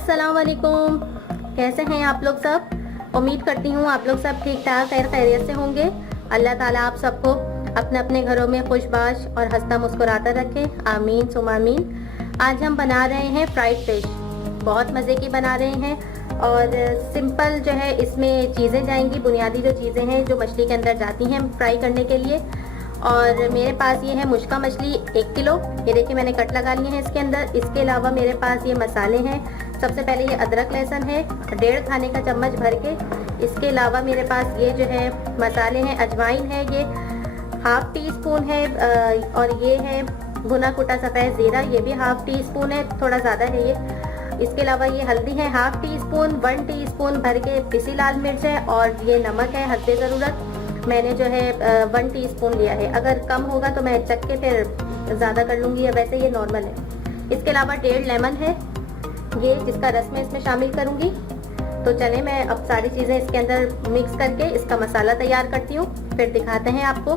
अस्सलाम वालेकुम। कैसे हैं आप लोग सब? उम्मीद करती हूँ आप लोग सब ठीक ठाक खैर खैरियत से होंगे। अल्लाह ताला आप सबको अपने अपने घरों में खुशबाश और हंसता मुस्कुराता रखे, आमीन सुम आमीन। आज हम बना रहे हैं फ्राइड फिश। बहुत मज़े की बना रहे हैं और सिंपल जो है इसमें चीज़ें जाएंगी, बुनियादी जो चीज़ें हैं जो मछली के अंदर जाती हैं फ्राई करने के लिए। और मेरे पास ये है मुश्का मछली 1 किलो। ये देखिए मैंने कट लगा लिए हैं इसके अंदर। इसके अलावा मेरे पास ये मसाले हैं। सबसे पहले ये अदरक लहसुन है 1.5 खाने का चम्मच भर के। इसके अलावा मेरे पास ये जो है मसाले हैं, अजवाइन है ये 1/2 टीस्पून है, और ये है भुना कुटा सफ़ेद ज़ीरा, ये भी 1/2 टीस्पून है, थोड़ा ज़्यादा है ये। इसके अलावा ये हल्दी है 1/2 टीस्पून, 1 टीस्पून भर के पिसी लाल मिर्च है, और ये नमक है हस्बे ज़रूरत। मैंने जो है 1 टीस्पून लिया है। अगर कम होगा तो मैं चख के फिर ज़्यादा कर लूँगी, या वैसे ये नॉर्मल है। इसके अलावा 1.5 लेमन है ये, जिसका रस मैं इसमें शामिल करूँगी। तो चलें मैं अब सारी चीज़ें इसके अंदर मिक्स करके इसका मसाला तैयार करती हूँ, फिर दिखाते हैं आपको।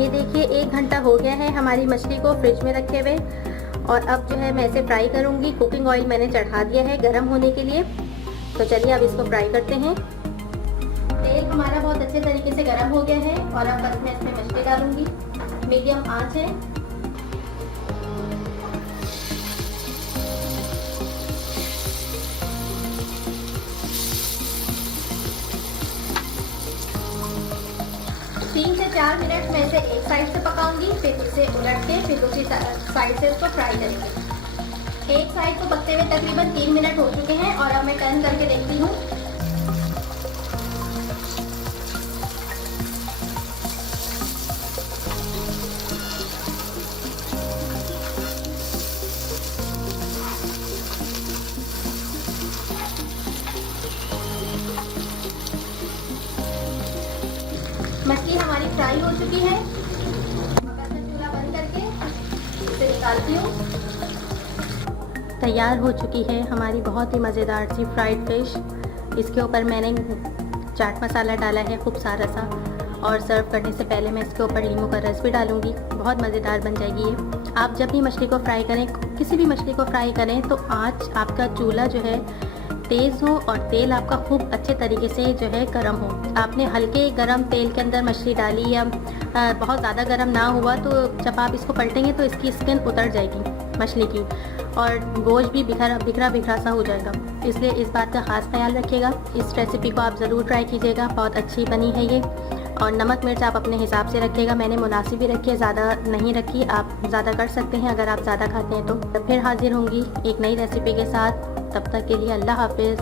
ये देखिए 1 घंटा हो गया है हमारी मछली को फ्रिज में रखे हुए, और अब जो है मैं इसे फ्राई करूँगी। कुकिंग ऑयल मैंने चढ़ा दिया है गर्म होने के लिए। तो चलिए अब इसको फ्राई करते हैं। तेल हमारा बहुत अच्छे तरीके से गर्म हो गया है, और अब बस मैं इसमें मछली डालूंगी। मीडियम आंच है। तीन से 4 मिनट मैं इसे एक साइड से पकाऊंगी, फिर इसे उलट के फिर दूसरी साइड से उसको फ्राई करेंगे। एक साइड को पकते हुए तकरीबन 3 मिनट हो चुके हैं, और अब मैं टर्न करके देखती हूँ। मछली हमारी फ्राई हो चुकी है। मैं चूल्हा बंद करके इसे निकालती हूँ। तैयार हो चुकी है हमारी बहुत ही मज़ेदार सी फ्राइड फिश। इसके ऊपर मैंने चाट मसाला डाला है खूब सारा सा, और सर्व करने से पहले मैं इसके ऊपर नींबू का रस भी डालूंगी। बहुत मज़ेदार बन जाएगी ये। आप जब भी मछली को फ्राई करें, किसी भी मछली को फ्राई करें, तो आँच आपका चूल्हा जो है तेज़ हो और तेल आपका खूब अच्छे तरीके से जो है गर्म हो। आपने हल्के गरम तेल के अंदर मछली डाली, या बहुत ज़्यादा गर्म ना हुआ तो जब आप इसको पलटेंगे तो इसकी स्किन उतर जाएगी मछली की, और गोश्त भी बिखरा सा हो जाएगा। इसलिए इस बात का ख़ास ख्याल रखिएगा। इस रेसिपी को आप ज़रूर ट्राई कीजिएगा, बहुत अच्छी बनी है ये। और नमक मिर्च आप अपने हिसाब से रखिएगा। मैंने मुनासिब भी रखी है, ज़्यादा नहीं रखी। आप ज़्यादा कर सकते हैं अगर आप ज़्यादा खाते हैं तो। फिर हाजिर होंगी एक नई रेसिपी के साथ। तब तक के लिए अल्लाह हाफिज़।